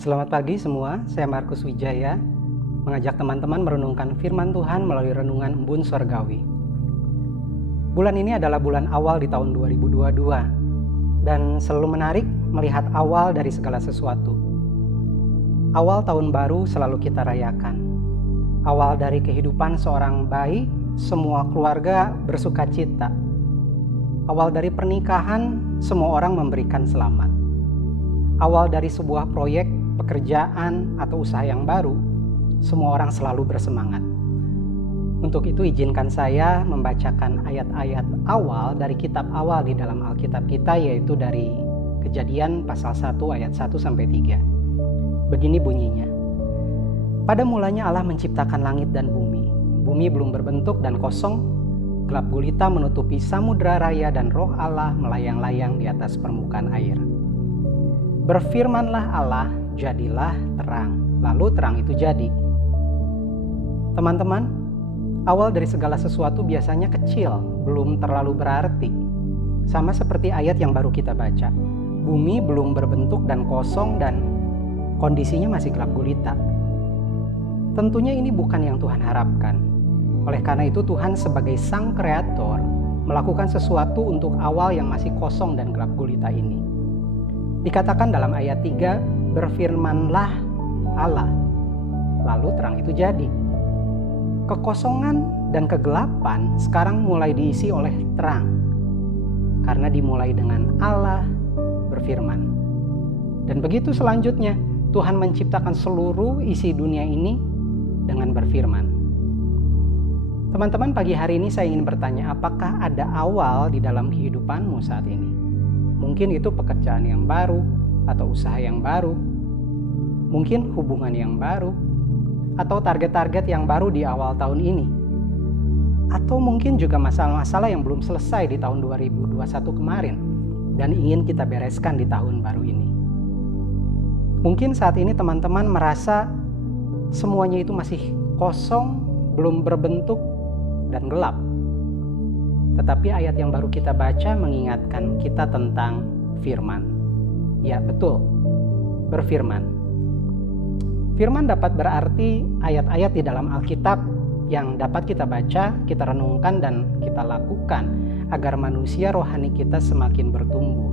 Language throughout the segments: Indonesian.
Selamat pagi semua, saya Markus Wijaya, mengajak teman-teman merenungkan firman Tuhan melalui renungan Embun Surgawi. Bulan ini adalah bulan awal di tahun 2022, dan selalu menarik melihat awal dari segala sesuatu. Awal tahun baru selalu kita rayakan. Awal dari kehidupan seorang bayi, semua keluarga bersuka cita. Awal dari pernikahan, semua orang memberikan selamat. Awal dari sebuah proyek, pekerjaan, atau usaha yang baru, semua orang selalu bersemangat. Untuk itu izinkan saya membacakan ayat-ayat awal dari kitab awal di dalam Alkitab kita, yaitu dari Kejadian pasal 1 ayat 1-3. Begini bunyinya. Pada mulanya Allah menciptakan langit dan bumi. Bumi belum berbentuk dan kosong, gelap gulita menutupi samudra raya dan roh Allah melayang-layang di atas permukaan air. Berfirmanlah Allah, jadilah terang. Lalu terang itu jadi. Teman-teman, awal dari segala sesuatu biasanya kecil, belum terlalu berarti. Sama seperti ayat yang baru kita baca. Bumi belum berbentuk dan kosong dan kondisinya masih gelap gulita. Tentunya ini bukan yang Tuhan harapkan. Oleh karena itu Tuhan sebagai Sang Kreator melakukan sesuatu untuk awal yang masih kosong dan gelap gulita ini. Dikatakan dalam ayat 3, berfirmanlah Allah, lalu terang itu jadi. Kekosongan dan kegelapan sekarang mulai diisi oleh terang, karena dimulai dengan Allah berfirman. Dan begitu selanjutnya, Tuhan menciptakan seluruh isi dunia ini dengan berfirman. Teman-teman, pagi hari ini saya ingin bertanya, apakah ada awal di dalam kehidupanmu saat ini? Mungkin itu pekerjaan yang baru, atau usaha yang baru, mungkin hubungan yang baru, atau target-target yang baru di awal tahun ini, atau mungkin juga masalah-masalah yang belum selesai di tahun 2021 kemarin dan ingin kita bereskan di tahun baru ini. Mungkin saat ini teman-teman merasa semuanya itu masih kosong, belum berbentuk, dan gelap. Tetapi ayat yang baru kita baca mengingatkan kita tentang firman. Ya, betul. Berfirman. Firman dapat berarti ayat-ayat di dalam Alkitab yang dapat kita baca, kita renungkan, dan kita lakukan agar manusia rohani kita semakin bertumbuh.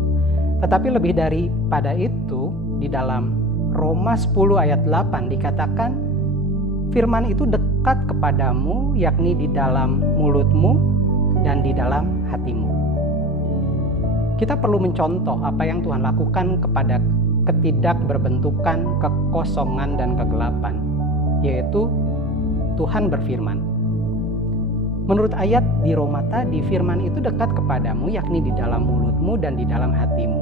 Tetapi lebih daripada itu, di dalam Roma 10 ayat 8 dikatakan, firman itu dekat kepadamu, yakni di dalam mulutmu dan di dalam hatimu. Kita perlu mencontoh apa yang Tuhan lakukan kepada ketidakberbentukan, kekosongan, dan kegelapan, yaitu Tuhan berfirman. Menurut ayat di Roma tadi, firman itu dekat kepadamu, yakni di dalam mulutmu dan di dalam hatimu.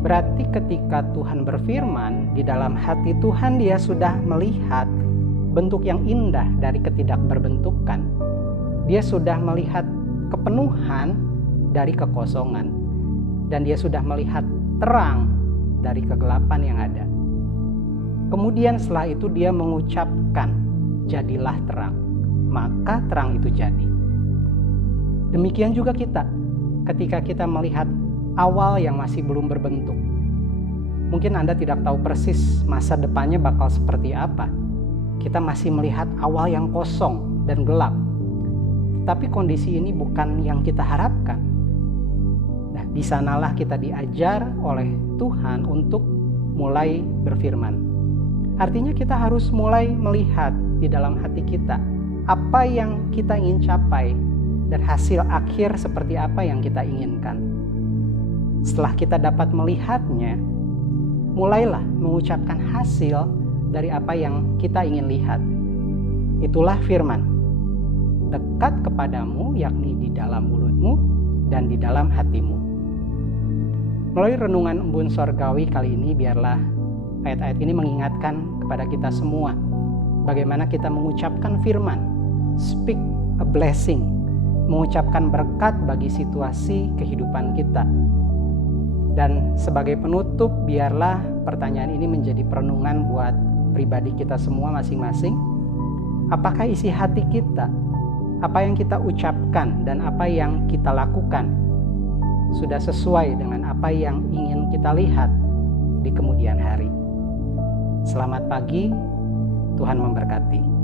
Berarti ketika Tuhan berfirman, di dalam hati Tuhan Dia sudah melihat bentuk yang indah dari ketidakberbentukan. Dia sudah melihat kepenuhan dari kekosongan, dan Dia sudah melihat terang dari kegelapan yang ada. Kemudian setelah itu Dia mengucapkan, jadilah terang, maka terang itu jadi. Demikian juga kita, ketika kita melihat awal yang masih belum berbentuk. Mungkin Anda tidak tahu persis masa depannya bakal seperti apa. Kita masih melihat awal yang kosong dan gelap. Tapi kondisi ini bukan yang kita harapkan. Nah, di sanalah kita diajar oleh Tuhan untuk mulai berfirman. Artinya kita harus mulai melihat di dalam hati kita apa yang kita ingin capai dan hasil akhir seperti apa yang kita inginkan. Setelah kita dapat melihatnya, mulailah mengucapkan hasil dari apa yang kita ingin lihat. Itulah firman. Dekat kepadamu, yakni di dalam mulutmu dan di dalam hatimu. Melalui renungan Embun Surgawi kali ini, biarlah ayat-ayat ini mengingatkan kepada kita semua bagaimana kita mengucapkan firman, speak a blessing, mengucapkan berkat bagi situasi kehidupan kita. Dan sebagai penutup, biarlah pertanyaan ini menjadi perenungan buat pribadi kita semua masing-masing. Apakah isi hati kita, apa yang kita ucapkan dan apa yang kita lakukan sudah sesuai dengan apa yang ingin kita lihat di kemudian hari? Selamat pagi, Tuhan memberkati.